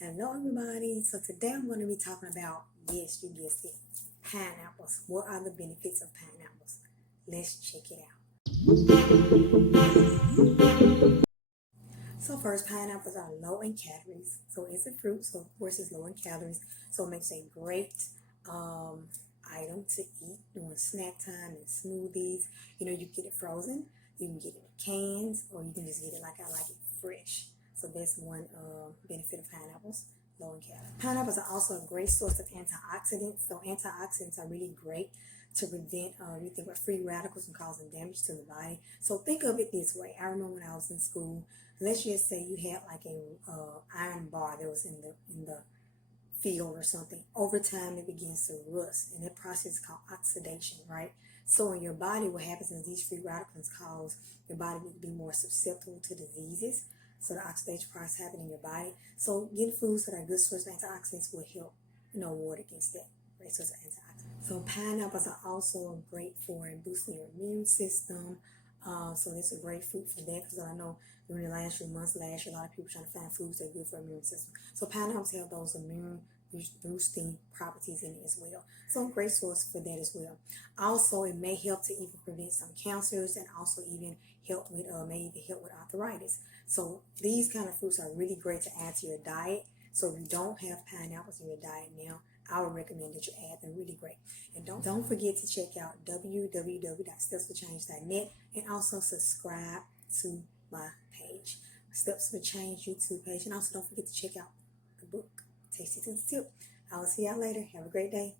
Hello everybody, so today I'm going to be talking about, yes, you guessed it, pineapples. What are the benefits of pineapples? Let's check it out. So first, pineapples are low in calories. So it's a fruit, so of course it's low in calories. So it makes a great item to eat during snack time and smoothies. You know, you get it frozen, you can get it in cans, or you can just get it like I like it, fresh. So that's one benefit of pineapples, low in calories. Pineapples are also a great source of antioxidants. So antioxidants are really great to prevent you think about free radicals and causing damage to the body. So think of it this way. I remember when I was in school, let's just say you had like a iron bar that was in the field or something. Over time it begins to rust, and that process is called oxidation, right? So in your body, what happens is these free radicals cause your body to be more susceptible to diseases. So the oxidation process happens in your body. So getting foods that are good sources of antioxidants will help, ward against that. Great source of antioxidants. So pineapples are also great for boosting your immune system. So it's a great fruit for that, because I know during the last few months, a lot of people trying to find foods that are good for immune system. So pineapples have those immune boosting properties in it as well. So great source for that as well. Also, it may help to even prevent some cancers, and also even help with arthritis. So these kind of fruits are really great to add to your diet. So if you don't have pineapples in your diet now, I would recommend that you add them. Really great. And don't forget to check out www.stepsforchange.net, and also subscribe to my page, Steps for Change YouTube page. And also don't forget to check out the book, Tasty and Tip. I will see y'all later. Have a great day.